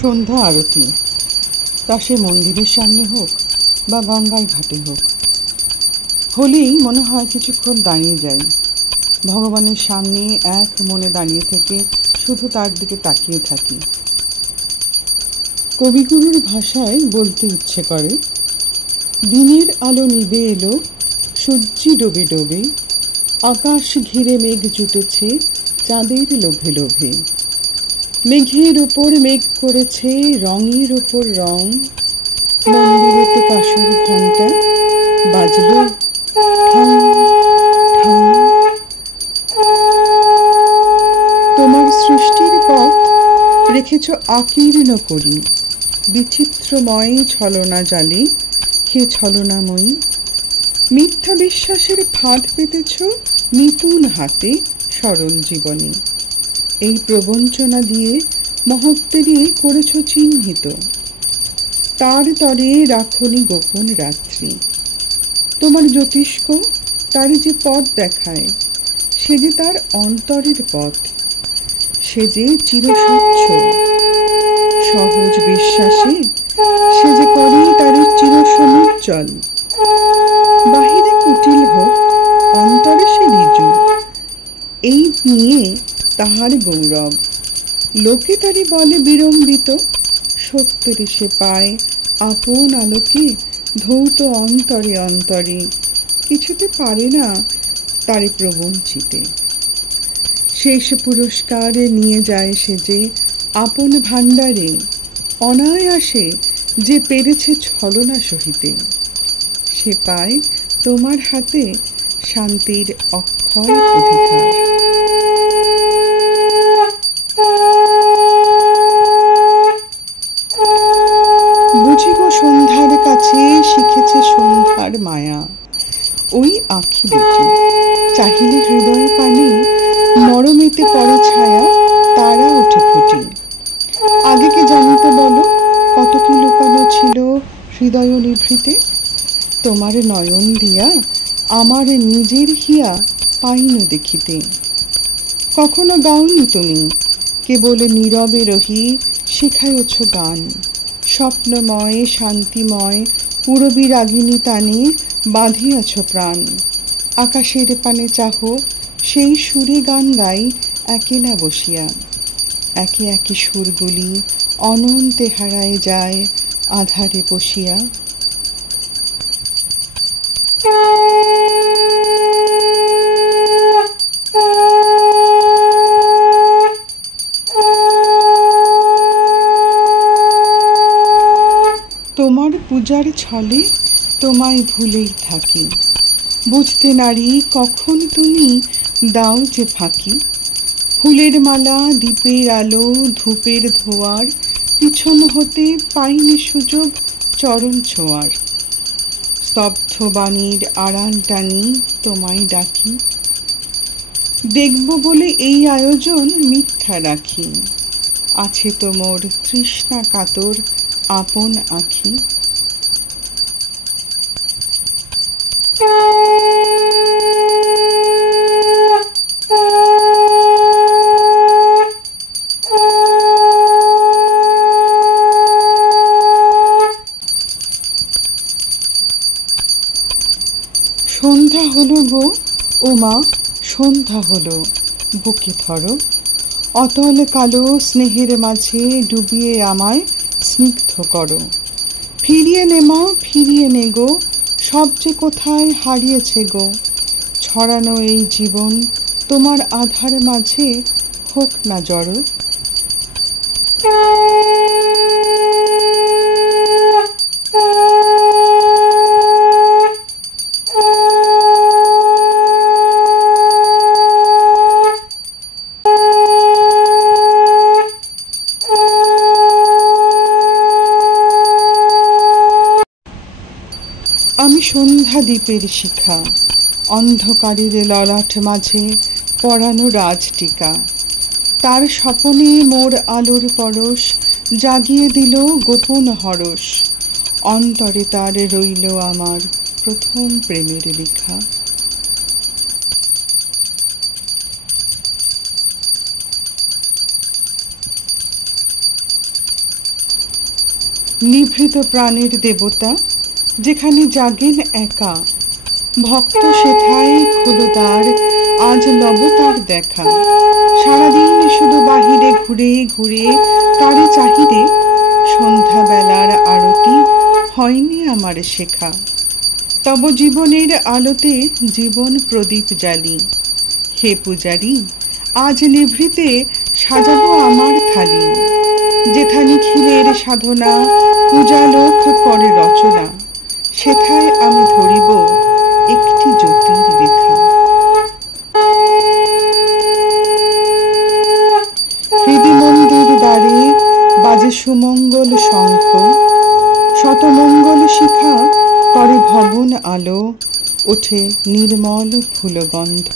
সন্ধ্যা আরতি, তা সে মন্দিরের সামনে হোক বা গঙ্গার ঘাটে হোক, হলেই মনে হয় কিছুক্ষণ দাঁড়িয়ে যাই, ভগবানের সামনে এক মনে দাঁড়িয়ে থেকে শুধু তার দিকে তাকিয়ে থাকি। কবিগুরুর ভাষায় বলতে ইচ্ছে করে, দিনের আলো নিভে এলো, সূর্যি ডোবে ডোবে, আকাশ ঘিরে মেঘ জুটেছে চাঁদের লোভে লোভে, মেঘের ওপর মেঘ করেছে রঙের ওপর রং, মন্দিরেতে কাঁসর ঘণ্টা বাজলো ঠং ঠং। তোমার সৃষ্টির পথ রেখেছ আকীর্ণ করি, বিচিত্রময় ছলনা জালে হে ছলনাময়ী, মিথ্যা বিশ্বাসের ফাঁদ পেতেছ নিপুণ হাতে সরল জীবনে, এই প্রবঞ্চনা দিয়ে মহত্বেরই করেছ চিহ্নিত, তার তরে রাখনি গোপন রাত্রি। তোমার জ্যোতিষ্ক তার যে পথ দেখায়, সে যে তার অন্তরের পথ, সে যে চিরস্বচ্ছ, সহজ বিশ্বাসে সে যে করে তার চিরসমুজ্জ্বল, বাহিরে কুটিল হোক অন্তরে সে ঋজু, এই নিয়ে তাহার গৌরব, লোকে তারি বলে বিড়ম্বিত, সত্যের সে পায় আপন আলোকে ধৌত অন্তরে অন্তরে, কিছুতে পারে না তারে প্রবঞ্চিতে, শেষ পুরস্কার নিয়ে যায় সে যে আপন ভাণ্ডারে, অনায়াসে যে পেরেছে ছলনা সহিতে, সে পায় তোমার হাতে শান্তির অক্ষয় অধিকার। বুঝি গো সন্ধ্যার কাছে শিখেছে সন্ধ্যার মায়া, ওই আঁখি দুটি চাহিলে হৃদয় পানে, মরমেতে পড়ে ছায়া তারা উঠে ফুটি, আগে কে জানিতে বলো কত কি লুকানো ছিল হৃদয় নিভৃতে, তোমার নয়ন দিয়া আমার নিজের হিয়া পাইন দেখিতে, কখনো গাওনি তুমি, কেবল নীরবে রহি শেখায়ছ গান, স্বপ্নময় শান্তিময় পুরবী রাগিনী তানে বাঁধিয়াছ প্রাণ, আকাশের পানে চাহ সেই সুরে গান গাই একেলা বসিয়া, একে একে সুরগুলি অনন্তে হারায় যায় আধারে বসিয়া। তোমার পূজার ছলে তোমায় ভুলেই থাকি, বুঝতে নারি কখন তুমি দাও যে ফাঁকি, ফুলের মালা দীপের আলো ধূপের ধোয়ার পিছন হতে পাইনি সুযোগ চরণ ছোঁয়ার, স্তব্ধ বাণীর আড়াল টানি তোমায় ডাকি, দেখব বলে এই আয়োজন মিথ্যা রাখি, আছে তো মোর তৃষ্ণা কাতর আপন আঁখি। সন্ধ্যা হলো গো ও মা, সন্ধ্যা হলো, বুকে ধরো, অতল কালো স্নেহের মাঝে ডুবিয়ে আমায় স্নিগ্ধ করো, ফিরিয়ে নে মা ফিরিয়ে নে গো, সব যে কোথায় হারিয়েছে গো, ছড়ানো এই জীবন তোমার আধার মাঝে হোক না জড়ো। আমি সন্ধ্যা দ্বীপের শিখা, অন্ধকারের ললাট মাঝে পরানো রাজটিকা, তার স্বপনে মোর আলোর পরশ জাগিয়ে দিল গোপন হরস, অন্তরে তার রইল আমার প্রথম প্রেমের লেখা। নিভৃত প্রাণের দেবতা যেখানে জাগেন একা, ভক্ত সেথায় খোলো দ্বার, আজ লব তার দেখা। সারাদিন শুধু বাহিরে ঘুরে ঘুরে কারে চাহিরে, সন্ধ্যা বেলার আরতি হয়নি আমার শেখা। তব জীবনের আলোতে জীবন প্রদীপ জ্বালি, হে পূজারি আজ নিভৃতে সাজাবো আমার থালি। যেথা নিখিলের সাধনা পূজালোক করে রচনা, সেথায় আমি ধরিব একটি জ্যোতির রেখা। হৃদি মন্দির দ্বারে বাজে সুমঙ্গল শঙ্খ, শতমঙ্গল শিখা করে ভবন আলো, ওঠে নির্মল ফুলগন্ধ।